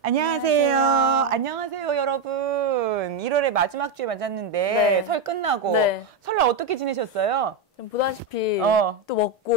안녕하세요. 안녕하세요. 안녕하세요, 여러분. 1월의 마지막 주에 만났는데 네. 설 끝나고 네. 설날 어떻게 지내셨어요? 보다시피 또 먹고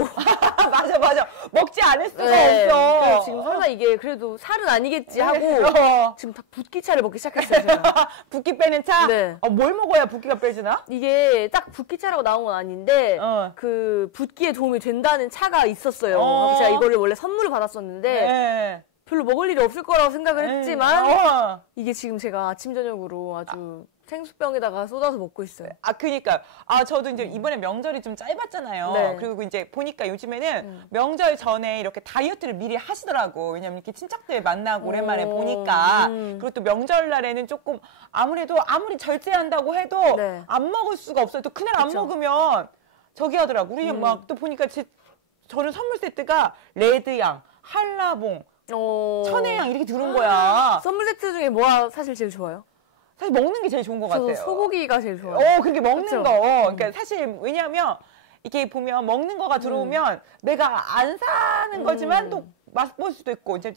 맞아. 먹지 않을 수가 네. 없어. 그리고 지금 설마 이게 그래도 살은 아니겠지 하고 지금 다 붓기차를 먹기 시작했어요. 제가. 붓기 빼는 차? 네. 뭘 먹어야 붓기가 빼지나? 이게 딱 붓기차라고 나온 건 아닌데 그 붓기에 도움이 된다는 차가 있었어요. 그래서 제가 이거를 원래 선물을 받았었는데 네. 별로 먹을 일이 없을 거라고 생각을 했지만 이게 지금 제가 아침 저녁으로 아주 생수병에다가 쏟아서 먹고 있어요. 그니까. 저도 이제 이번에 명절이 좀 짧았잖아요. 네. 그리고 이제 보니까 요즘에는 명절 전에 이렇게 다이어트를 미리 하시더라고. 왜냐면 이렇게 친척들 만나고 오랜만에 보니까. 그리고 또 명절날에는 조금 아무래도 아무리 절제한다고 해도 네. 안 먹을 수가 없어요. 또 그날 안 먹으면 저기 하더라고. 우리 막 또 보니까 저는 선물 세트가 레드양, 한라봉, 천혜향 이렇게 들은 거야. 선물 세트 중에 뭐가 사실 제일 좋아요? 사실 먹는 게 제일 좋은 것 같아요. 저도 소고기가 제일 좋아요. 그렇게 먹는 그쵸? 거. 그러니까 사실 왜냐하면 이게 보면 먹는 거가 들어오면 내가 안 사는 거지만 또 맛볼 수도 있고. 이제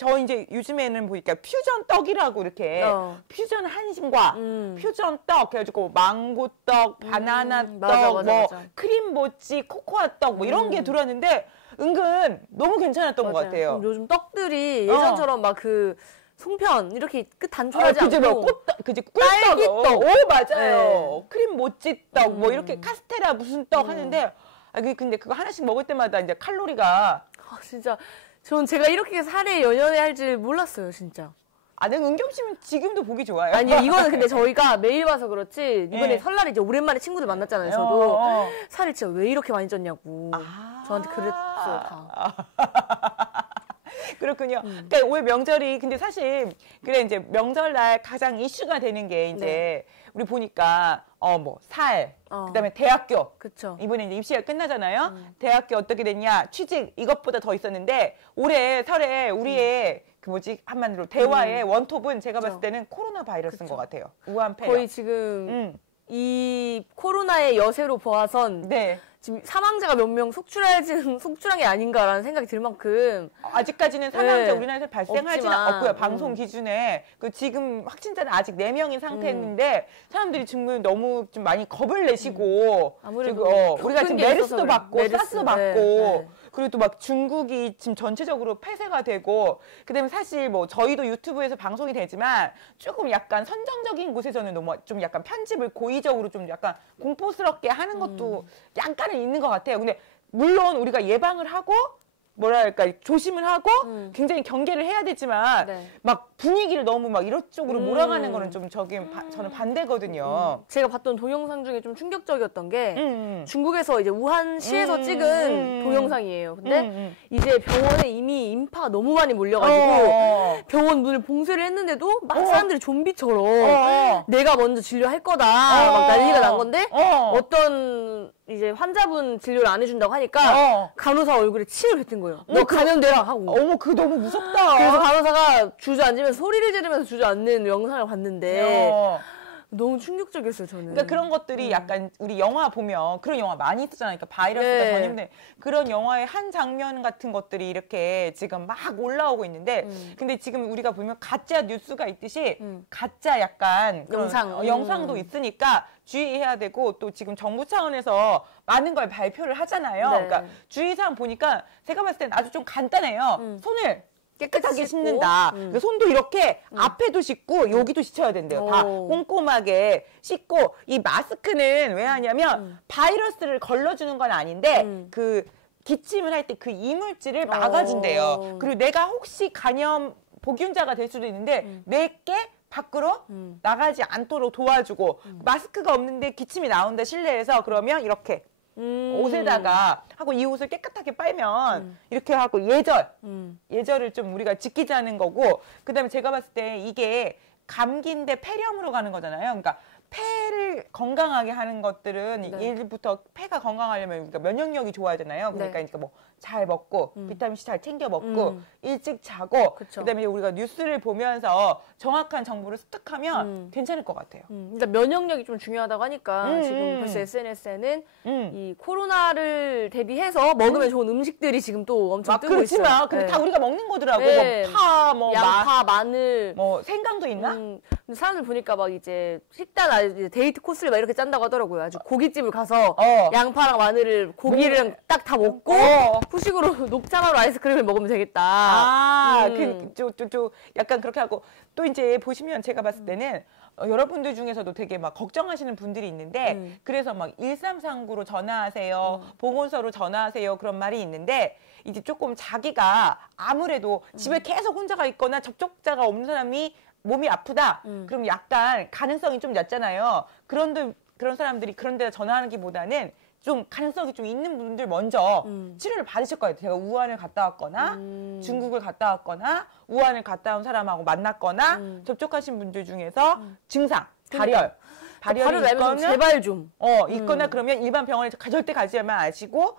요즘에는 보니까 퓨전 떡이라고 이렇게 퓨전 한심과 퓨전 떡 그래가지고 망고 떡, 바나나 떡, 맞아. 크림 모찌, 코코아 떡 뭐 이런 게 들어왔는데 은근 너무 괜찮았던 것 같아요. 요즘 떡들이 예전처럼 막 그 송편 이렇게 끝 단촐하지 그치, 않고 꿀떡, 딸기떡. 맞아요. 네. 크림 모찌떡 뭐 이렇게 카스테라 무슨 떡 하는데 근데 그거 하나씩 먹을 때마다 이제 칼로리가 진짜 전 제가 이렇게 살에 연연해 할 줄 몰랐어요, 진짜. 내가 은겸 씨는 지금도 보기 좋아요. 아니요, 이거는 근데 저희가 매일 봐서 그렇지 이번에 설날에 이제 오랜만에 친구들 만났잖아요. 저도 살을 진짜 왜 이렇게 많이 쪘냐고 저한테 그랬어요, 다. 그렇군요. 그러니까 올 명절이 근데 사실 그래 이제 명절날 가장 이슈가 되는 게 이제 우리 보니까 그다음에 대학교. 그쵸. 이번에 이제 입시가 끝나잖아요. 대학교 어떻게 됐냐? 취직 이것보다 더 있었는데 올해 설에 우리의 한마디로 대화의 원톱은 제가 봤을 때는 코로나 바이러스인 것 같아요. 우한 폐렴. 거의 지금 이 코로나의 여세로 보아선 지금 사망자가 몇 명 속출한 게 아닌가라는 생각이 들 만큼 아직까지는 사망자 우리나라에서 발생하지는 없고요. 방송 기준에 지금 확진자는 아직 4명인 상태인데 사람들이 지금 너무 좀 많이 겁을 내시고 아무래도 우리가 지금 메르스도 받고 사스 받고 그리고 또 막 중국이 지금 전체적으로 폐쇄가 되고 그다음에 사실 저희도 유튜브에서 방송이 되지만 조금 약간 선정적인 곳에서는 너무 좀 약간 편집을 고의적으로 좀 약간 공포스럽게 하는 것도 약간은 있는 것 같아요. 근데 물론 우리가 예방을 하고 뭐랄까 조심을 하고 굉장히 경계를 해야 되지만 막 분위기를 너무 막 이쪽으로 몰아가는 거는 좀 저는 반대거든요. 제가 봤던 동영상 중에 좀 충격적이었던 게 중국에서 이제 우한시에서 찍은 동영상이에요. 근데 이제 병원에 이미 인파가 너무 많이 몰려가지고 병원 문을 봉쇄를 했는데도 막 사람들이 좀비처럼 내가 먼저 진료할 거다 막 난리가 난 건데 어떤 이제 환자분 진료를 안 해준다고 하니까 간호사 얼굴에 침을 뱉은 거예요. 너 감염되라 하고. 그거 너무 무섭다. 그래서 간호사가 주저앉으면서 소리를 지르면서 주저앉는 영상을 봤는데 너무 충격적이었어요, 저는. 그러니까 그런 것들이 약간 우리 영화 보면 그런 영화 많이 있잖아요. 그러니까 바이러스가 전염된 그런 영화의 한 장면 같은 것들이 이렇게 지금 막 올라오고 있는데 근데 지금 우리가 보면 가짜 뉴스가 있듯이 가짜 약간 그런 영상도 있으니까 주의해야 되고 또 지금 정부 차원에서 많은 걸 발표를 하잖아요. 그러니까 주의사항 보니까 제가 봤을 땐 아주 좀 간단해요. 손을 깨끗하게 씻는다. 그러니까 손도 이렇게 앞에도 씻고 여기도 씻어야 된대요. 다 꼼꼼하게 씻고 이 마스크는 왜 하냐면 바이러스를 걸러주는 건 아닌데 기침을 할 때 그 이물질을 막아준대요. 그리고 내가 혹시 감염 복균자가 될 수도 있는데 내게 밖으로 나가지 않도록 도와주고 마스크가 없는데 기침이 나온다 실내에서 그러면 이렇게 옷에다가 하고 이 옷을 깨끗하게 빨면 이렇게 하고 예절을 좀 우리가 지키자는 거고 그다음에 제가 봤을 때 이게 감기인데 폐렴으로 가는 거잖아요. 그러니까 폐를 건강하게 하는 것들은 일부터 폐가 건강하려면 우리가 면역력이 좋아야 되잖아요. 그러니까 잘 먹고 비타민C 잘 챙겨 먹고 일찍 자고 그다음에 우리가 뉴스를 보면서 정확한 정보를 습득하면 괜찮을 것 같아요. 그러니까 면역력이 좀 중요하다고 하니까 지금 벌써 SNS에는 이 코로나를 대비해서 먹으면 좋은 음식들이 지금 또 엄청 뜨고 있어요. 그렇지만 근데 다 우리가 먹는 거더라고. 네. 뭐 파, 뭐 양파, 마늘, 뭐 생강도 있나? 근데 사람들 보니까 막 이제 식단 이제 데이트 코스를 막 이렇게 짠다고 하더라고요. 아주 고깃집을 가서 양파랑 마늘을 고기를 딱 다 먹고 후식으로 녹차마로 아이스크림을 먹으면 되겠다. 약간 그렇게 하고 또 이제 보시면 제가 봤을 때는 여러분들 중에서도 되게 막 걱정하시는 분들이 있는데 그래서 막 1339로 전화하세요. 보건소로 전화하세요. 그런 말이 있는데 이제 조금 자기가 아무래도 집에 계속 혼자가 있거나 접촉자가 없는 사람이 몸이 아프다. 그럼 약간 가능성이 좀 낮잖아요. 그런 사람들이 그런 데 전화하기보다는 좀 가능성이 좀 있는 분들 먼저 치료를 받으실 거예요. 제가 우한을 갔다 왔거나 중국을 갔다 왔거나 우한을 갔다 온 사람하고 만났거나 접촉하신 분들 중에서 증상, 발열이 있거나 제발 좀 있거나 그러면 일반 병원에 절대 가지만 마시고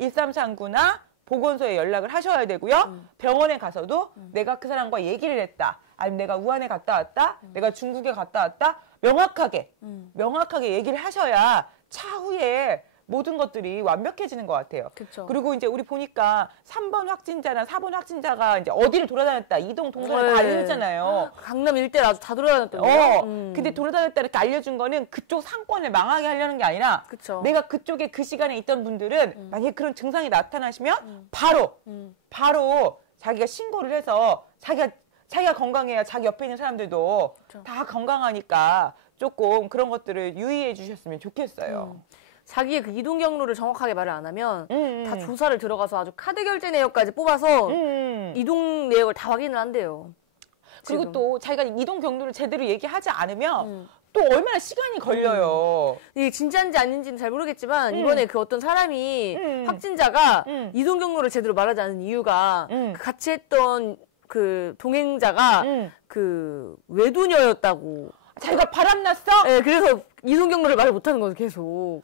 1339나 보건소에 연락을 하셔야 되고요. 병원에 가서도 내가 그 사람과 얘기를 했다. 아니면 내가 우한에 갔다 왔다. 내가 중국에 갔다 왔다. 명확하게 얘기를 하셔야 차후에 모든 것들이 완벽해지는 것 같아요. 그쵸. 그리고 이제 우리 보니까 3번 확진자나 4번 확진자가 이제 어디를 돌아다녔다. 이동 동선을 다 알려줬잖아요. 강남 일대를 아주 다 돌아다녔던데요. 근데 돌아다녔다 이렇게 알려준 거는 그쪽 상권을 망하게 하려는 게 아니라 내가 그쪽에 그 시간에 있던 분들은 만약에 그런 증상이 나타나시면 바로 자기가 신고를 해서 자기가 건강해야 자기 옆에 있는 사람들도 다 건강하니까 조금 그런 것들을 유의해 주셨으면 좋겠어요. 자기의 그 이동 경로를 정확하게 말을 안 하면 다 조사를 들어가서 아주 카드 결제 내역까지 뽑아서 이동 내역을 다 확인을 한대요. 그리고 지금. 또 자기가 이동 경로를 제대로 얘기하지 않으면 또 얼마나 시간이 걸려요. 이게 진짜인지 아닌지는 잘 모르겠지만 이번에 그 어떤 사람이 확진자가 이동 경로를 제대로 말하지 않은 이유가 그 같이 했던 그 동행자가 그 외도녀였다고. 자기가 바람났어? 네, 그래서 이동 경로를 말을 못하는 거죠, 계속.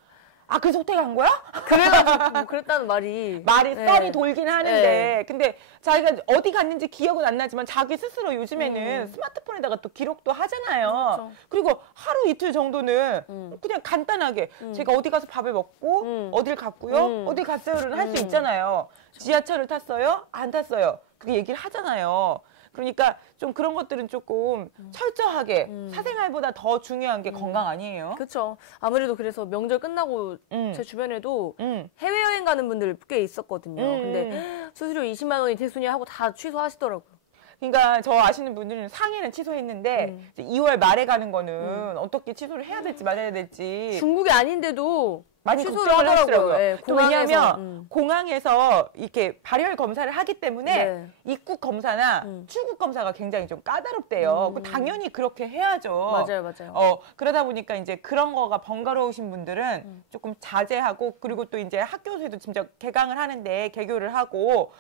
그래서 호텔 간 거야? 그래가지고 뭐 그랬다는 말이 썰이 돌긴 하는데 근데 자기가 어디 갔는지 기억은 안 나지만 자기 스스로 요즘에는 스마트폰에다가 또 기록도 하잖아요. 그리고 하루 이틀 정도는 그냥 간단하게 제가 어디 가서 밥을 먹고 어딜 갔고요, 어딜 갔어요를 할 수 있잖아요. 지하철을 탔어요? 안 탔어요? 그게 얘기를 하잖아요. 그러니까 좀 그런 것들은 조금 철저하게 사생활보다 더 중요한 게 건강 아니에요? 그렇죠. 아무래도 그래서 명절 끝나고 제 주변에도 해외여행 가는 분들 꽤 있었거든요. 근데 수수료 20만 원이 대순이 하고 다 취소하시더라고요. 그러니까 저 아시는 분들은 상해는 취소했는데 이제 2월 말에 가는 거는 어떻게 취소를 해야 될지 말아야 될지 중국이 아닌데도 많이 취소를 하더라고요. 네, 왜냐하면 공항에서 이렇게 발열 검사를 하기 때문에 입국 검사나 출국 검사가 굉장히 좀 까다롭대요. 당연히 그렇게 해야죠. 맞아요. 그러다 보니까 이제 그런 거가 번거로우신 분들은 조금 자제하고 그리고 또 이제 학교에도 진짜 개강을 하는데 개교를 하고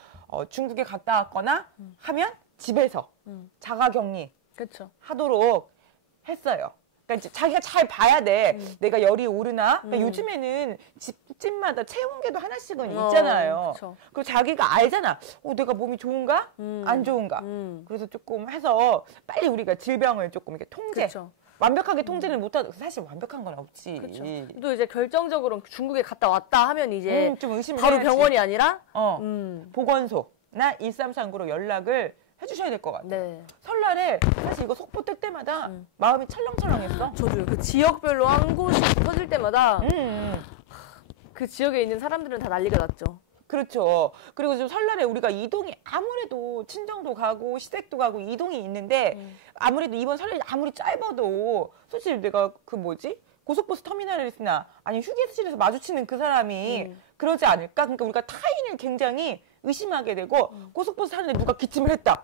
중국에 갔다 왔거나 하면 집에서 자가격리 하도록 했어요. 그러니까 이제 자기가 잘 봐야 돼. 내가 열이 오르나? 그러니까 요즘에는 집집마다 체온계도 하나씩은 있잖아요. 그리고 자기가 알잖아. 내가 몸이 좋은가? 안 좋은가? 그래서 조금 해서 빨리 우리가 질병을 조금 이렇게 통제. 완벽하게 통제를 못하고 사실 완벽한 건 없지. 또 이제 결정적으로 중국에 갔다 왔다 하면 이제 좀 의심을 바로 해야지. 병원이 아니라 보건소나 1339로 연락을 해주셔야 될 것 같아요. 설날에 사실 이거 속보 뜰 때마다 마음이 철렁철렁했어. 저도요. 그 지역별로 한 곳이 터질 때마다 그 지역에 있는 사람들은 다 난리가 났죠. 그렇죠. 그리고 좀 설날에 우리가 이동이 아무래도 친정도 가고 시댁도 가고 이동이 있는데 아무래도 이번 설날이 아무리 짧아도 솔직히 내가 고속버스 터미널에서나 아니면 휴게실에서 마주치는 그 사람이 그러지 않을까? 그러니까 우리가 타인을 굉장히 의심하게 되고 고속버스 타는데 누가 기침을 했다.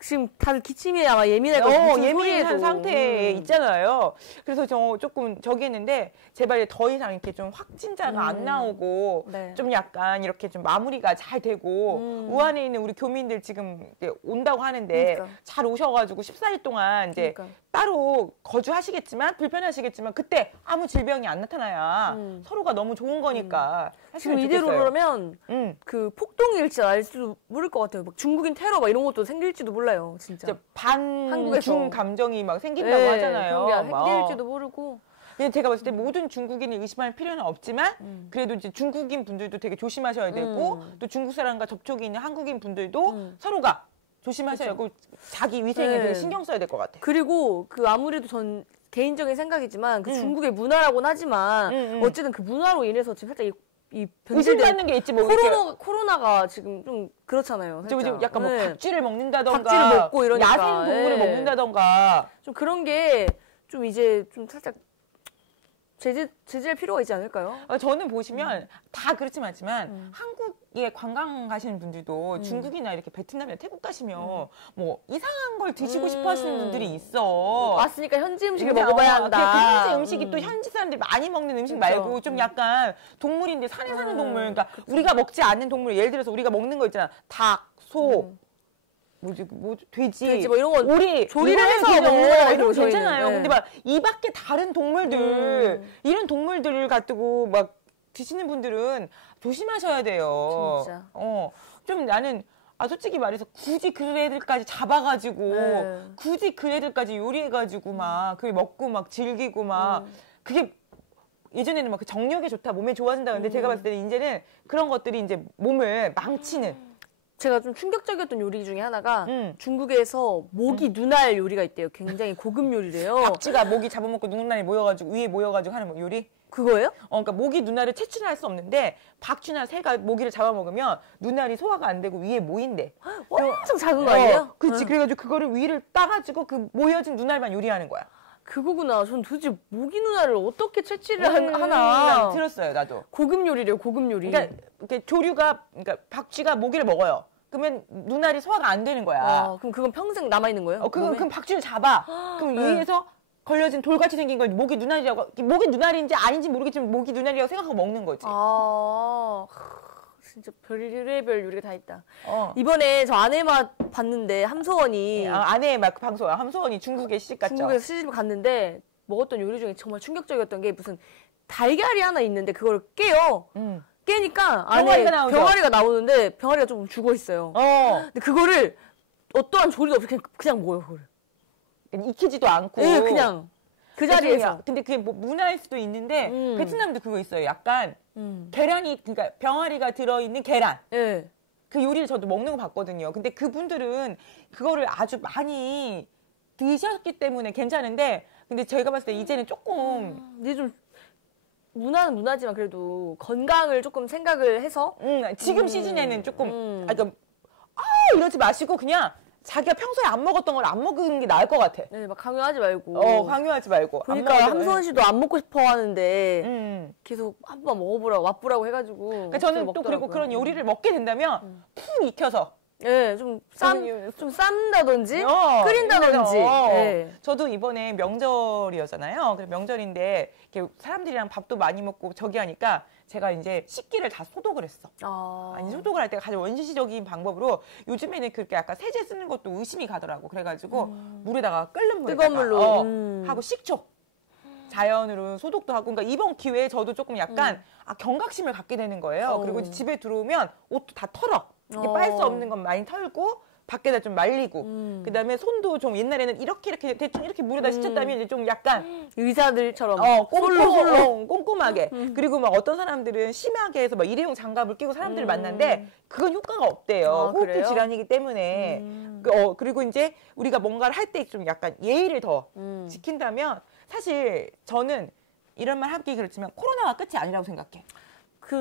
지금 다들 기침에 아마 예민할 거예요. 예민한 상태에 있잖아요. 그래서 저 조금 저기 했는데 제발 더 이상 이렇게 좀 확진자가 안 나오고 네. 좀 약간 이렇게 좀 마무리가 잘 되고 우한에 있는 우리 교민들 지금 이제 온다고 하는데 그러니까. 잘 오셔가지고 14일 동안 이제 그러니까. 따로 거주하시겠지만 불편하시겠지만 그때 아무 질병이 안 나타나야 서로가 너무 좋은 거니까 지금 이대로 그러면 그 폭동일지 알지도 모를 것 같아요. 막 중국인 테러 막 이런 것도 생길지도 몰라요, 진짜. 반중 감정이 막 생긴다고 네, 하잖아요. 그런 게 생길지도 모르고. 근데 제가 봤을 때 모든 중국인을 의심할 필요는 없지만 그래도 이제 중국인 분들도 되게 조심하셔야 되고 또 중국 사람과 접촉이 있는 한국인 분들도 서로가 조심하셔야 하고 자기 위생에 되게 신경 써야 될 것 같아요. 그리고 그 아무래도 전 개인적인 생각이지만 그 중국의 문화라고는 하지만 어쨌든 그 문화로 인해서 지금 살짝 이 의심받는 게 있지 뭐 코로나가 지금 좀 그렇잖아요. 지금 약간 뭐 박쥐를 먹는다던가 박쥐를 먹고 이러니까 야생 동물을 먹는다던가 좀 그런 게 좀 이제 좀 살짝 제재할 필요가 있지 않을까요? 저는 보시면 다 그렇지만 않지만 한국에 관광 가시는 분들도 중국이나 이렇게 베트남이나 태국 가시면 뭐 이상한 걸 드시고 싶어 하시는 분들이 있어. 왔으니까 현지 음식을 먹어봐야 한다. 그 현지 음식이 또 현지 사람들이 많이 먹는 음식 말고 좀 약간 동물인데 산에 사는 동물. 그러니까 우리가 먹지 않는 동물. 예를 들어서 우리가 먹는 거 있잖아. 닭, 소. 돼지 뭐 이런 거 오리 조리를 해서 먹는 거 이런 거 괜찮아요. 근데 막 이 밖에 다른 동물들 이런 동물들을 갖고 막 드시는 분들은 조심하셔야 돼요. 진짜. 좀 나는 솔직히 말해서 굳이 그 애들까지 잡아가지고 굳이 그 애들까지 요리해가지고 막 그걸 먹고 막 즐기고 막 그게 예전에는 막 그 정력에 좋다 몸에 좋아진다 근데 제가 봤을 때는 이제는 그런 것들이 이제 몸을 망치는. 제가 좀 충격적이었던 요리 중에 하나가 중국에서 모기 눈알 요리가 있대요. 굉장히 고급 요리래요. 박쥐가 모기 잡아먹고 눈알이 모여가지고 위에 모여가지고 하는 뭐 요리? 그거예요? 그러니까 모기 눈알을 채취를 할 수 없는데 박쥐나 새가 모기를 잡아먹으면 눈알이 소화가 안 되고 위에 모인대. 엄청 작은 거 아니에요? 그렇지. 그래가지고 그거를 위를 따가지고 그 모여진 눈알만 요리하는 거야. 그거구나. 전 도대체 모기 눈알을 어떻게 채취를 하나. 들었어요, 나도. 고급 요리래요, 고급 요리. 그러니까 조류가, 그러니까 박쥐가 모기를 먹어요. 그러면 눈알이 소화가 안 되는 거야. 그럼 그건 평생 남아있는 거예요? 그럼 박쥐를 잡아. 그럼 위에서 걸려진 돌같이 생긴 걸 모기 눈알이라고, 모기 눈알인지 아닌지 모르겠지만 모기 눈알이라고 생각하고 먹는 거지. 진짜 별의별 요리가 다 있다. 이번에 저 아내 맛 봤는데 함소원이 아내의 맛 방송 함소원이 중국에 시집 갔죠. 중국에서 시집 갔는데 먹었던 요리 중에 정말 충격적이었던 게 무슨 달걀이 하나 있는데 그걸 깨요. 깨니까 안에 병아리가 나오는데 병아리가 조금 죽어 있어요. 근데 그거를 어떠한 조리도 없이 그냥 먹어요, 그거를. 익히지도 않고. 네, 그냥 그 자리에서. 근데 그게 뭐 문화일 수도 있는데 베트남도 그거 있어요. 약간 계란이 그러니까 병아리가 들어있는 계란. 네. 그 요리를 저도 먹는 거 봤거든요. 근데 그분들은 그거를 아주 많이 드셨기 때문에 괜찮은데 근데 저희가 봤을 때 이제는 조금 이제 좀 문화는 문화지만 그래도 건강을 조금 생각을 해서 지금 시즌에는 조금 이러지 마시고 그냥 자기가 평소에 안 먹었던 걸 안 먹는 게 나을 것 같아. 네, 막 강요하지 말고. 강요하지 말고. 그러니까 함소원 씨도 안 먹고 싶어 하는데 계속 한번 먹어보라고 맛보라고 해가지고. 그러니까 저는 또 그리고 그런 요리를 먹게 된다면 푹 익혀서. 네, 좀 삶다든지 끓인다든지. 네. 저도 이번에 명절이었잖아요. 그래서 명절인데 이렇게 사람들이랑 밥도 많이 먹고 저기 하니까 제가 이제 식기를 다 소독을 했어. 아니 소독을 할 때 가장 원시적인 방법으로 요즘에는 그렇게 약간 세제 쓰는 것도 의심이 가더라고. 그래가지고 물에다가 끓는 물에다가 뜨거운 물로 하고 식초. 자연으로 소독도 하고 그러니까 이번 기회에 저도 조금 약간 경각심을 갖게 되는 거예요. 그리고 이제 집에 들어오면 옷도 다 털어. 빨 수 없는 건 많이 털고 밖에다 좀 말리고 그다음에 손도 좀 옛날에는 이렇게 대충 이렇게 물에다 씻었다면 이제 좀 약간 의사들처럼 꼼꼼하게 그리고 막 어떤 사람들은 심하게 해서 막 일회용 장갑을 끼고 사람들을 만났는데 그건 효과가 없대요. 호흡기 그래요? 질환이기 때문에 그리고 이제 우리가 뭔가를 할 때 좀 약간 예의를 더 지킨다면 사실 저는 이런 말 하기 그렇지만 코로나가 끝이 아니라고 생각해.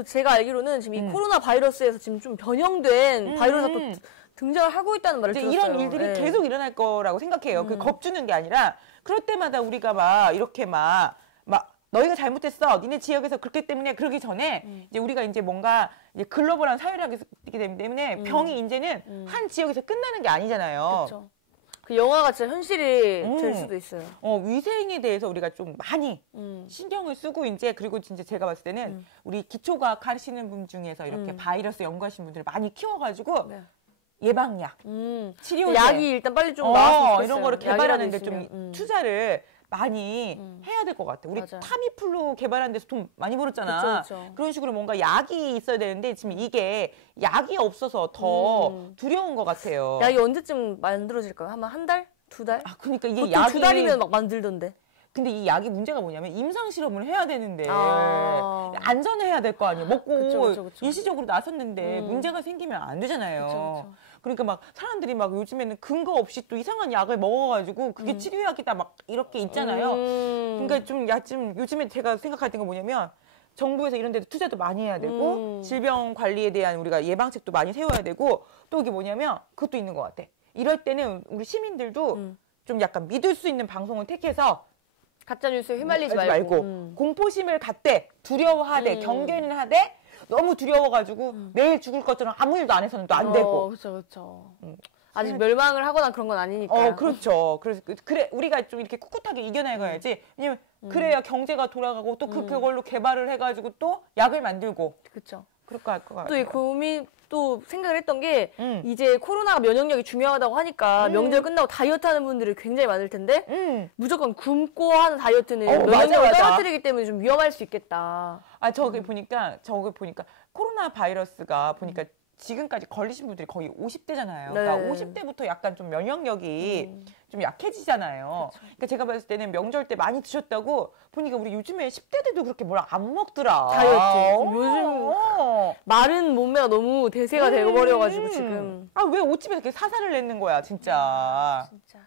제가 알기로는 지금 이 코로나 바이러스에서 지금 좀 변형된 바이러스가 또 등장을 하고 있다는 말을 들었어요. 이런 일들이 계속 일어날 거라고 생각해요. 겁주는 게 아니라 그럴 때마다 우리가 막 이렇게 막 너희가 잘못했어. 니네 지역에서 그렇기 때문에 그러기 전에 이제 우리가 이제 뭔가 이제 글로벌한 사회를 하기 때문에 병이 이제는 한 지역에서 끝나는 게 아니잖아요. 그쵸. 그 영화가 진짜 현실이 될 수도 있어요. 위생에 대해서 우리가 좀 많이 신경을 쓰고 이제 그리고 진짜 제가 봤을 때는 우리 기초과학 하시는 분 중에서 이렇게 바이러스 연구하신 분들 많이 키워가지고 네. 예방약, 치료제, 약이 일단 빨리 좀 나왔으면 좋겠어요. 이런 거를 개발하는데 좀 투자를 많이 해야 될 것 같아. 우리 맞아요. 타미플루 개발하는 데서 돈 많이 벌었잖아. 그쵸. 그런 식으로 뭔가 약이 있어야 되는데 지금 이게 약이 없어서 더 두려운 것 같아요. 약이 언제쯤 만들어질까요? 한 달? 2달? 아, 그러니까 이게 보통 2달이면 막 만들던데. 근데 이 약이 문제가 뭐냐면 임상 실험을 해야 되는데 아. 안전해야 될 거 아니에요. 먹고 그쵸. 일시적으로 나섰는데 문제가 생기면 안 되잖아요. 그쵸. 그러니까 막 사람들이 막 요즘에는 근거 없이 또 이상한 약을 먹어가지고 그게 치료약이다 막 이렇게 있잖아요. 그러니까 좀 요즘에 제가 생각할 때가 뭐냐면 정부에서 이런 데도 투자도 많이 해야 되고 질병 관리에 대한 우리가 예방책도 많이 세워야 되고 또 이게 뭐냐면 그것도 있는 것 같아. 이럴 때는 우리 시민들도 좀 약간 믿을 수 있는 방송을 택해서 가짜뉴스에 휘말리지 하지 말고. 공포심을 갖되 두려워하되 경계는 하되 너무 두려워가지고 내일 죽을 것처럼 아무 일도 안 해서는 또 안 되고. 그렇죠. 아직 멸망을 하거나 그런 건 아니니까. 그렇죠. 그래서 그래 우리가 좀 이렇게 꿋꿋하게 이겨내가야지. 왜냐면 그래야 경제가 돌아가고 또 그걸로 개발을 해가지고 또 약을 만들고. 그렇죠. 그럴 거 할 것 같아요. 또 이 고민 또 생각을 했던 게 이제 코로나가 면역력이 중요하다고 하니까 명절 끝나고 다이어트 하는 분들이 굉장히 많을 텐데 무조건 굶고 하는 다이어트는 면역력을 떨어뜨리기 때문에 좀 위험할 수 있겠다. 저기 보니까 코로나 바이러스가 보니까 지금까지 걸리신 분들이 거의 50대잖아요. 네. 그러니까 50대부터 약간 좀 면역력이 좀 약해지잖아요. 그쵸. 그러니까 제가 봤을 때는 명절 때 많이 드셨다고 보니까 우리 요즘에 10대들도 그렇게 뭘 안 먹더라. 다이어트. 요즘 마른 몸매가 너무 대세가 되어버려가지고 지금. 왜 옷집에서 이렇게 사살을 내는 거야, 진짜. 진짜.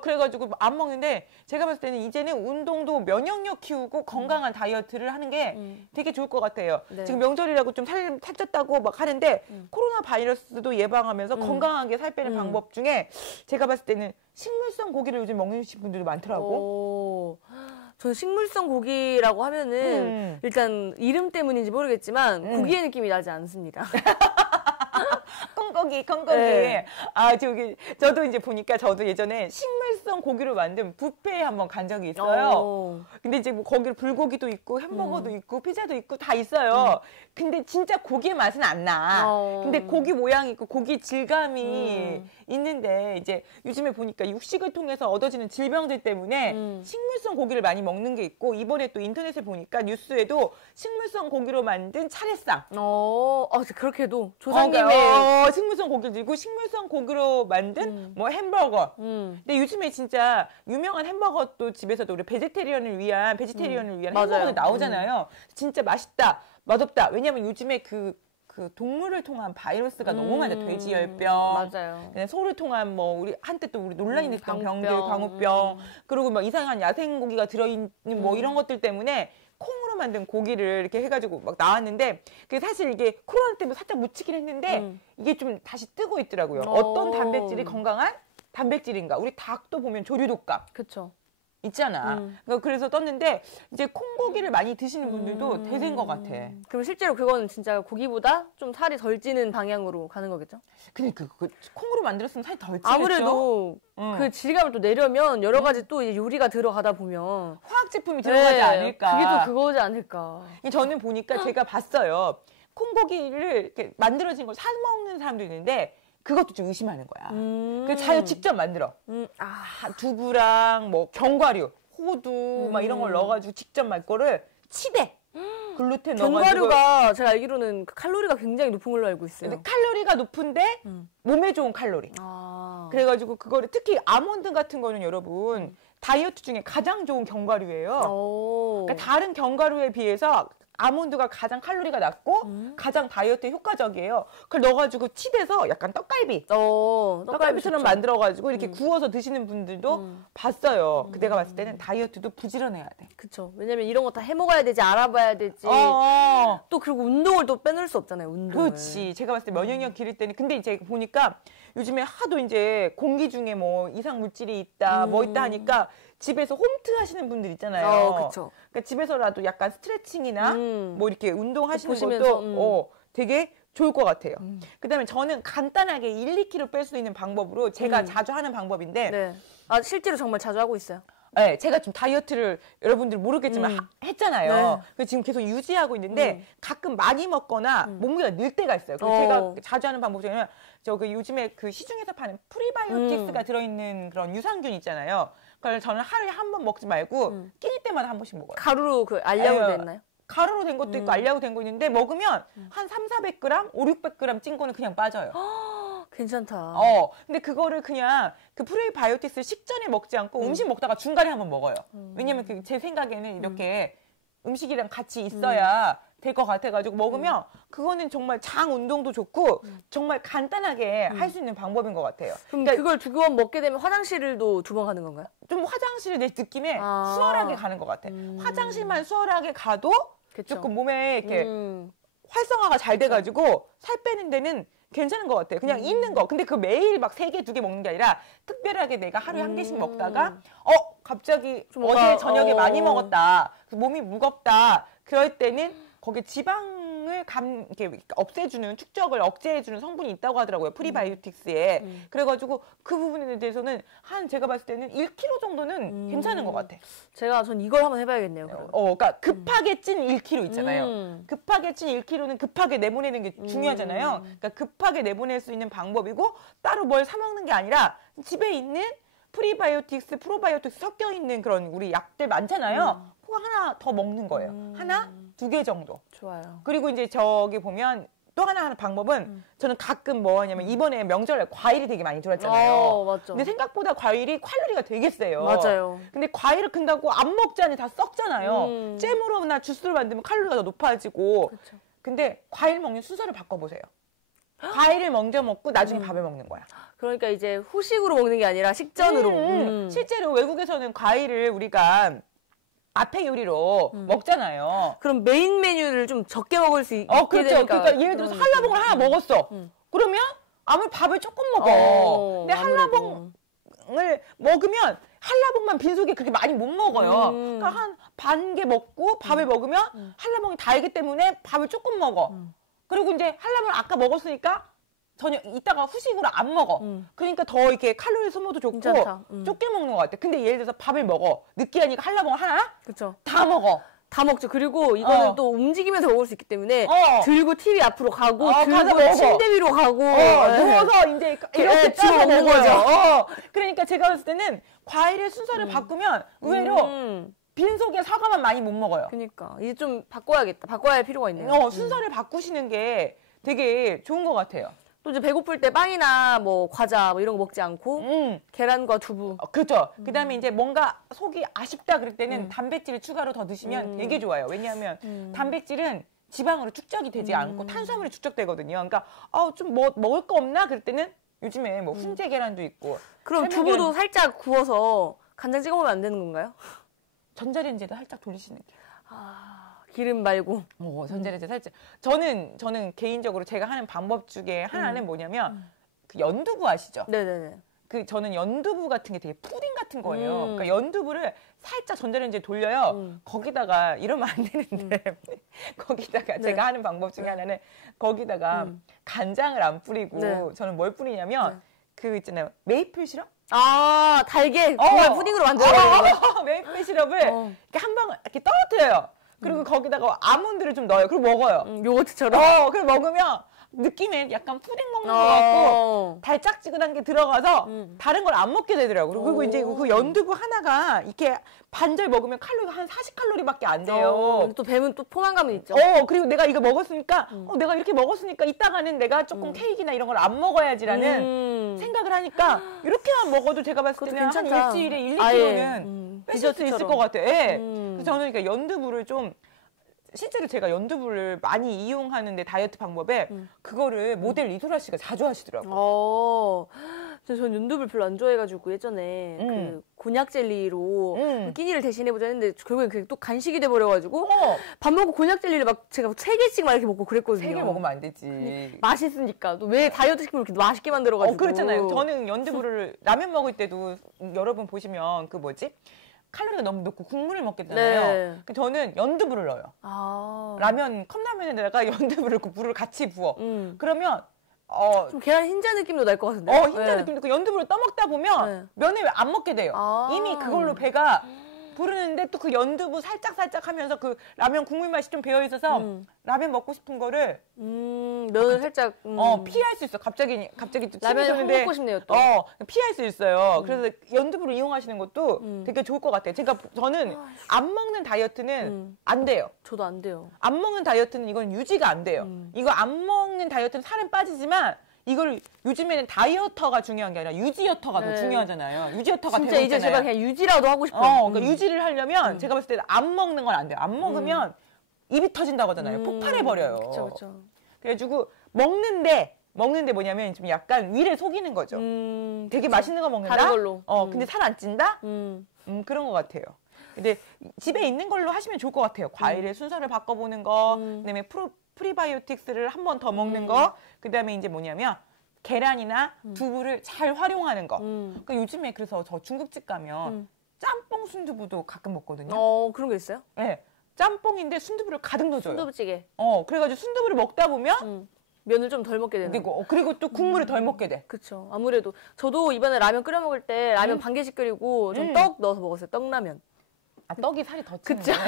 그래가지고 안 먹는데 제가 봤을 때는 이제는 운동도 면역력 키우고 건강한 다이어트를 하는 게 되게 좋을 것 같아요. 네. 지금 명절이라고 좀 살쪘다고 막 하는데 코로나 바이러스도 예방하면서 건강하게 살 빼는 방법 중에 제가 봤을 때는 식물성 고기를 요즘 먹는 분들도 많더라고. 저는 식물성 고기라고 하면은 일단 이름 때문인지 모르겠지만 고기의 느낌이 나지 않습니다. 콩고기. 네. 저도 이제 보니까 저도 예전에 식물성 고기로 만든 뷔페에 한번 간 적이 있어요. 근데 이제 뭐 거기 불고기도 있고 햄버거도 있고 피자도 있고 다 있어요. 근데 진짜 고기의 맛은 안 나. 근데 고기 모양이 있고 고기 질감이 있는데 이제 요즘에 보니까 육식을 통해서 얻어지는 질병들 때문에 식물성 고기를 많이 먹는 게 있고 이번에 또 인터넷에 보니까 뉴스에도 식물성 고기로 만든 차례상. 그렇게도 조상님의 식물성 고기를 들고 식물성 고기로 만든 뭐 햄버거. 근데 요즘에 진짜 유명한 햄버거도 집에서도 우리 베지테리언을 위한 햄버거도 나오잖아요. 진짜 맛있다, 맛없다. 왜냐면 요즘에 그 동물을 통한 바이러스가 너무 많아. 돼지열병, 맞아요. 소를 통한 뭐 우리 한때 또 우리 논란이 됐던 병들, 광우병, 그리고 막 이상한 야생고기가 들어있는 뭐 이런 것들 때문에 콩으로 만든 고기를 이렇게 해가지고 막 나왔는데 그게 사실 이게 코로나 때문에 살짝 묻히긴 했는데 이게 좀 다시 뜨고 있더라고요. 어떤 단백질이 건강한 단백질인가? 우리 닭도 보면 조류독감. 그쵸. 있잖아. 그래서 떴는데 이제 콩고기를 많이 드시는 분들도 대세인 것 같아. 그럼 실제로 그거는 진짜 고기보다 좀 살이 덜 찌는 방향으로 가는 거겠죠? 근데 그 콩으로 만들었으면 살이 덜 찌겠죠? 아무래도 그 질감을 또 내려면 여러 가지 또 이제 요리가 들어가다 보면 화학 제품이 들어가지 않을까? 그게 또 그거지 않을까? 저는 보니까 제가 봤어요. 콩고기를 이렇게 만들어진 걸 사 먹는 사람도 있는데 그것도 좀 의심하는 거야. 그래서 자기가 직접 만들어. 두부랑 뭐 견과류, 호두 막 이런 걸 넣어가지고 직접 말 거를 치대. 글루텐 넣어가지고. 견과류가 제가 알기로는 그 칼로리가 굉장히 높은 걸로 알고 있어요. 근데 칼로리가 높은데 몸에 좋은 칼로리. 그래가지고 그거를 특히 아몬드 같은 거는 여러분 다이어트 중에 가장 좋은 견과류예요. 그러니까 다른 견과류에 비해서 아몬드가 가장 칼로리가 낮고 가장 다이어트에 효과적이에요. 그걸 넣어가지고 치대서 약간 떡갈비처럼 만들어가지고 이렇게 구워서 드시는 분들도 봤어요. 내가 봤을 때는 다이어트도 부지런해야 돼. 그쵸. 왜냐면 이런 거 다 해먹어야 되지, 알아봐야 되지. 또 그리고 운동을 또 빼놓을 수 없잖아요, 운동을. 그렇지. 제가 봤을 때 면역력 기를 때는 근데 이제 보니까 요즘에 하도 이제 공기 중에 뭐 이상 물질이 있다, 뭐 있다 하니까 집에서 홈트 하시는 분들 있잖아요. 그렇죠. 그러니까 집에서라도 약간 스트레칭이나 뭐 이렇게 운동하시는 보시면서, 것도 되게 좋을 것 같아요. 그다음에 저는 간단하게 1, 2kg 뺄 수 있는 방법으로 제가 자주 하는 방법인데 네. 아, 실제로 정말 자주 하고 있어요. 네, 제가 좀 다이어트를 여러분들 모르겠지만 했잖아요. 그래서 지금 계속 유지하고 있는데 가끔 많이 먹거나 몸무게가 늘 때가 있어요. 그래서 제가 자주 하는 방법 중에는 그 요즘에 그 시중에서 파는 프리바이오틱스가 들어있는 그런 유산균 있잖아요. 그걸 저는 하루에 한 번 먹지 말고 끼니 때마다 한 번씩 먹어요. 가루로 그 알약으로 됐나요? 가루로 된 것도 있고 알약으로 된 거 있는데 먹으면 한 300~400g, 500~600g 찐 거는 그냥 빠져요. 괜찮다. 근데 그거를 그냥 그 프리바이오틱스 식전에 먹지 않고 음식 먹다가 중간에 한번 먹어요. 왜냐면 제 생각에는 이렇게 음식이랑 같이 있어야 될 것 같아가지고 먹으면 그거는 정말 장 운동도 좋고 정말 간단하게 할 수 있는 방법인 것 같아요. 그럼 그러니까 그걸 2번 먹게 되면 화장실도 2번 가는 건가요? 좀 화장실에 내 느낌에 수월하게 가는 것 같아. 화장실만 수월하게 가도 그쵸. 조금 몸에 이렇게 활성화가 잘 돼가지고 살 빼는 데는 괜찮은 것 같아요. 그냥 있는 거. 근데 그 매일 막 3개, 2개 먹는 게 아니라 특별하게 내가 하루에 1개씩 먹다가 갑자기 어제 저녁에 많이 먹었다. 몸이 무겁다. 그럴 때는 거기에 지방을 이렇게 없애주는 축적을 억제해주는 성분이 있다고 하더라고요. 프리바이오틱스에. 그래가지고 그 부분에 대해서는 제가 봤을 때는 1kg 정도는 괜찮은 것 같아. 전 이걸 한번 해봐야겠네요. 그럼. 그러니까 급하게 찐 1kg 있잖아요. 급하게 찐 1kg는 급하게 내보내는 게 중요하잖아요. 그러니까 급하게 내보낼 수 있는 방법이고 따로 뭘 사 먹는 게 아니라 집에 있는 프리바이오틱스, 프로바이오틱스 섞여 있는 그런 우리 약들 많잖아요. 그거 하나 더 먹는 거예요. 하나, 2개 정도. 좋아요. 그리고 이제 저기 보면 또 하나 하는 방법은 저는 가끔 뭐 하냐면 이번에 명절에 과일이 되게 많이 들어왔잖아요. 맞죠. 근데 생각보다 과일이 칼로리가 되게 세요. 맞아요. 근데 과일을 큰다고 안 먹지 않니 다 썩잖아요. 잼으로나 주스를 만들면 칼로리가 더 높아지고. 그쵸. 근데 과일 먹는 순서를 바꿔보세요. 과일을 먼저 먹고 나중에 밥을 먹는 거야. 그러니까 이제 후식으로 먹는 게 아니라 식전으로. 실제로 외국에서는 과일을 우리가 앞에 요리로 먹잖아요. 그럼 메인 메뉴를 좀 적게 먹을 수 있게 그렇죠. 되니까. 그러니까 예를 들어서 한라봉을 하나 먹었어. 그러면 아무리 밥을 조금 먹어. 근데 한라봉을 먹으면 한라봉만 빈속에 그렇게 많이 못 먹어요. 그러니까 한 반 개 먹고 밥을 먹으면 한라봉이 달기 때문에 밥을 조금 먹어. 그리고 이제 한라봉을 아까 먹었으니까 이따가 후식으로 안 먹어. 그러니까 더 이렇게 칼로리 소모도 좋고 적게 먹는 것 같아. 근데 예를 들어서 밥을 먹어. 느끼하니까 한라봉 하나? 그쵸. 다 먹어. 다 먹죠. 그리고 이거는 또 움직이면서 먹을 수 있기 때문에 들고 TV 앞으로 가고 들고 침대 위로 가고 누워서 이제 이렇게 집어 먹는 거죠. 그러니까 제가 봤을 때는 과일의 순서를 바꾸면 의외로 빈속에 사과만 많이 못 먹어요. 그러니까 이제 좀 바꿔야겠다. 바꿔야 할 필요가 있네요. 순서를 바꾸시는 게 되게 좋은 것 같아요. 또 이제 배고플 때 빵이나 뭐 과자 뭐 이런 거 먹지 않고 계란과 두부. 그렇죠. 그다음에 이제 뭔가 속이 아쉽다 그럴 때는 단백질을 추가로 더 드시면 되게 좋아요. 왜냐하면 단백질은 지방으로 축적이 되지 않고 탄수화물이 축적되거든요. 그러니까 좀 뭐 먹을 거 없나 그럴 때는 요즘에 뭐 훈제 계란도 있고. 그럼 두부도 살짝 구워서 간장 찍어 먹으면 안 되는 건가요? 전자레인지에다 살짝 돌리시는 게. 기름 말고. 전자레인지 살짝. 저는 개인적으로 제가 하는 방법 중에 하나는 뭐냐면 그 연두부 아시죠? 네네네. 저는 연두부 같은 게 되게 푸딩 같은 거예요. 그러니까 연두부를 살짝 전자레인지에 돌려요. 거기다가 이러면 안 되는데 거기다가 제가 하는 방법 중에 하나는 거기다가 간장을 안 뿌리고 저는 뭘 뿌리냐면 그 있잖아요. 메이플 시럽? 달게 정말 푸딩으로 만들어요. 메이플 시럽을 이렇게 한 방울 이렇게 떨어뜨려요. 그리고 거기다가 아몬드를 좀 넣어요. 그리고 먹어요. 요거트처럼. 그리고 먹으면 느낌에 약간 푸딩 먹는 것 같고 달짝지근한 게 들어가서 다른 걸 안 먹게 되더라고요. 그리고 이제 그 연두부 하나가 이렇게 반절 먹으면 칼로리가 한 40칼로리밖에 안 돼요. 또 뱀은 또 포만감은 있죠. 그리고 내가 이거 먹었으니까 내가 이렇게 먹었으니까 이따가는 내가 조금 케이크나 이런 걸 안 먹어야지라는 생각을 하니까 이렇게만 먹어도 제가 봤을 때는 한 일주일에 1, 2kg는 빼실 수 있을 것 같아요. 그래서 저는 그러니까 연두부를 좀 실제로 제가 연두부를 많이 이용하는데 다이어트 방법에 그거를 모델 이소라 씨가 자주 하시더라고요. 전 연두부를 별로 안 좋아해가지고 예전에 그 곤약 젤리로 끼니를 대신해보자 했는데 결국엔 그게 또 간식이 돼버려가지고 밥 먹고 곤약 젤리를 막 제가 3개씩 막 이렇게 먹고 그랬거든요. 3개 먹으면 안 되지. 맛있으니까. 또 왜 다이어트 식품을 이렇게 맛있게 만들어가지고. 그렇잖아요. 저는 연두부를 라면 먹을 때도 여러분 보시면 그 뭐지? 칼로리가 너무 높고 국물을 먹게 되잖아요. 네. 저는 연두부를 넣어요. 라면, 컵라면에다가 연두부를 넣고 물을 같이 부어. 그러면 좀 계란 흰자 느낌도 날 것 같은데. 흰자 느낌도 그 연두부를 떠먹다 보면 면을 안 먹게 돼요. 이미 그걸로 배가 부르는데 또 그 연두부 살짝 하면서 그 라면 국물 맛이 좀 배어 있어서 라면 먹고 싶은 거를 면을 살짝 피할 수 있어. 갑자기 또 라면 먹고 싶네요. 또 피할 수 있어요. 그래서 연두부를 이용하시는 것도 되게 좋을 것 같아요. 저는 안 먹는 다이어트는 안 돼요. 저도 안 돼요. 안 먹는 다이어트는 이건 유지가 안 돼요. 이거 안 먹는 다이어트는 살은 빠지지만 이걸 요즘에는 다이어터가 중요한 게 아니라 유지어터가 더 중요하잖아요. 유지어터가 진짜 이제 제가 그냥 유지라도 하고 싶어요. 그러니까 유지를 하려면 제가 봤을 때는 안 먹는 건 안 돼요. 안 먹으면 입이 터진다고 하잖아요. 폭발해버려요. 그쵸. 그래가지고 먹는데 뭐냐면 좀 약간 위를 속이는 거죠. 되게 맛있는 거 먹는다? 다른 걸로. 근데 살 안 찐다? 그런 것 같아요. 근데 집에 있는 걸로 하시면 좋을 것 같아요. 과일의 순서를 바꿔보는 거, 그다음에 프리바이오틱스를 한 번 더 먹는 거, 그다음에 이제 뭐냐면 계란이나 두부를 잘 활용하는 거. 그러니까 요즘에 그래서 저 중국집 가면 짬뽕 순두부도 가끔 먹거든요. 그런 게 있어요? 네. 짬뽕인데 순두부를 가득 넣어줘요. 순두부찌개. 그래가지고 순두부를 먹다 보면 면을 좀 덜 먹게 되는. 그리고 또 국물을 덜 먹게 돼. 그쵸. 아무래도 저도 이번에 라면 끓여 먹을 때 라면 반 개씩 끓이고 좀 떡 넣어서 먹었어요. 떡라면. 떡이 살이 더 찌는 그쵸.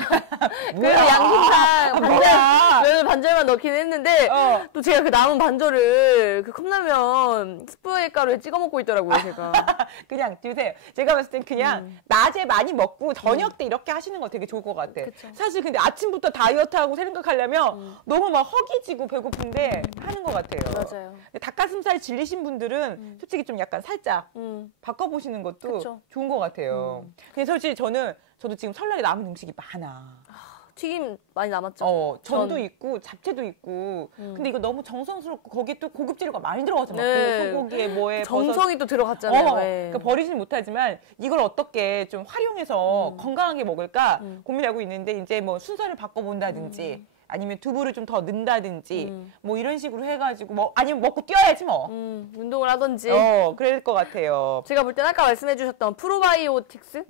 뭐야? 그래서 양심상 면을 반절만 넣긴 했는데 또 제가 그 남은 반절을 그 컵라면 스프레이 가루에 찍어 먹고 있더라고요, 제가. 그냥 드세요. 제가 봤을 땐 그냥 낮에 많이 먹고 저녁 때 이렇게 하시는 거 되게 좋을 것 같아. 그쵸. 사실 근데 아침부터 다이어트하고 생각하려면 너무 막 허기지고 배고픈데 하는 것 같아요. 맞아요. 근데 닭가슴살 질리신 분들은 솔직히 좀 약간 살짝 바꿔보시는 것도 그쵸. 좋은 것 같아요. 근데 솔직히 저도 지금 설날에 남은 음식이 많아. 튀김 많이 남았죠. 전도 있고 잡채도 있고. 근데 이거 너무 정성스럽고 거기에 또 고급 재료가 많이 들어가잖아. 네. 그 소고기에 뭐에 정성이 또 들어갔잖아요. 그러니까 버리지는 못하지만 이걸 어떻게 좀 활용해서 건강하게 먹을까 고민하고 있는데 이제 뭐 순서를 바꿔본다든지 아니면 두부를 좀 더 넣는다든지 뭐 이런 식으로 해가지고 뭐 아니면 먹고 뛰어야지 뭐. 운동을 하든지. 그럴 것 같아요. 제가 볼 땐 아까 말씀해주셨던 프로바이오틱스?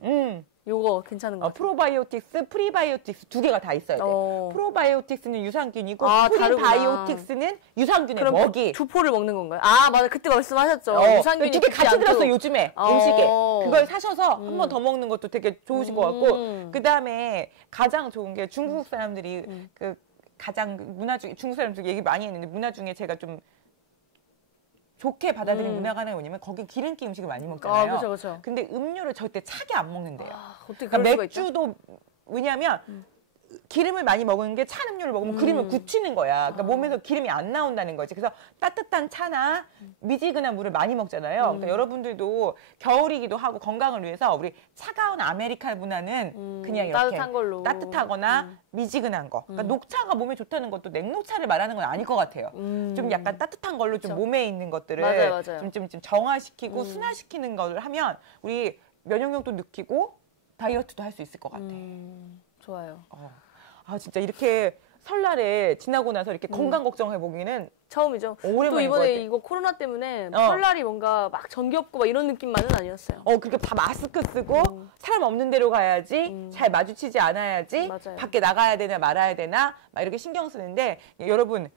요거 괜찮은 것 같아요. 프로바이오틱스, 프리바이오틱스 두 개가 다 있어야 돼요. 프로바이오틱스는 유산균이고 프리바이오틱스는 유산균의 그럼 먹이. 두 포를 먹는 건가요? 맞아. 그때 말씀하셨죠. 유산균이 두 개 같이 들었어요, 요즘에 음식에. 그걸 사셔서 한 번 더 먹는 것도 되게 좋으실 것 같고. 그다음에 가장 좋은 게 중국 사람들이 그 가장 문화 중에 중국 사람들 얘기 많이 했는데 문화 중에 제가 좀 좋게 받아들인 문화가 하나 뭐냐면 거기 기름기 음식을 많이 먹잖아요. 그렇죠. 근데 음료를 절대 차게 안 먹는데요. 어떻게 그러니까 그럴 맥주도 왜냐하면 기름을 많이 먹는 게 찬 음료를 먹으면 기름을 굳히는 거야. 그러니까 몸에서 기름이 안 나온다는 거지. 그래서 따뜻한 차나 미지근한 물을 많이 먹잖아요. 그러니까 여러분들도 겨울이기도 하고 건강을 위해서 우리 차가운 아메리카노보다는 그냥 이렇게 따뜻한 걸로. 따뜻하거나 미지근한 거. 그러니까 녹차가 몸에 좋다는 것도 냉녹차를 말하는 건 아닐 것 같아요. 좀 약간 따뜻한 걸로 좀 몸에 있는 것들을 맞아요. 좀 정화시키고 순화시키는 걸 하면 우리 면역력도 느끼고 다이어트도 할 수 있을 것 같아. 좋아요. 진짜 이렇게 설날에 지나고 나서 이렇게 건강 걱정해 보기는 처음이죠. 또 이번에 이거 코로나 때문에 설날이 뭔가 막 정겹고 막 이런 느낌만은 아니었어요. 그렇게 다 마스크 쓰고 사람 없는 데로 가야지 잘 마주치지 않아야지 맞아요. 밖에 나가야 되나 말아야 되나 막 이렇게 신경 쓰는데 여러분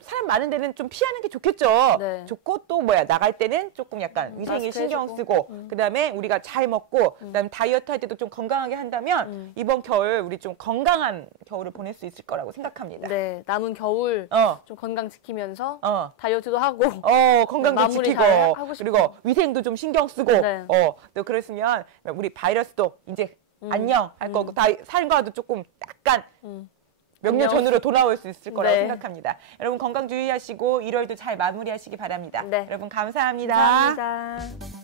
사람 많은 데는 좀 피하는 게 좋겠죠. 네. 좋고 또 나갈 때는 조금 약간 위생에 신경 쓰고 그다음에 우리가 잘 먹고 그다음에 다이어트 할 때도 좀 건강하게 한다면 이번 겨울 우리 좀 건강한 겨울을 보낼 수 있을 거라고 생각합니다. 네, 남은 겨울 좀 건강 지키면서 다이어트도 하고 건강도 지키고 그리고 위생도 좀 신경 쓰고 또 그랬으면 우리 바이러스도 이제 안녕 할 거고 살과도 조금 약간 몇 년 전으로 돌아올 수 있을 거라고 생각합니다. 여러분 건강 주의하시고 1월도 잘 마무리하시기 바랍니다. 여러분 감사합니다. 감사합니다.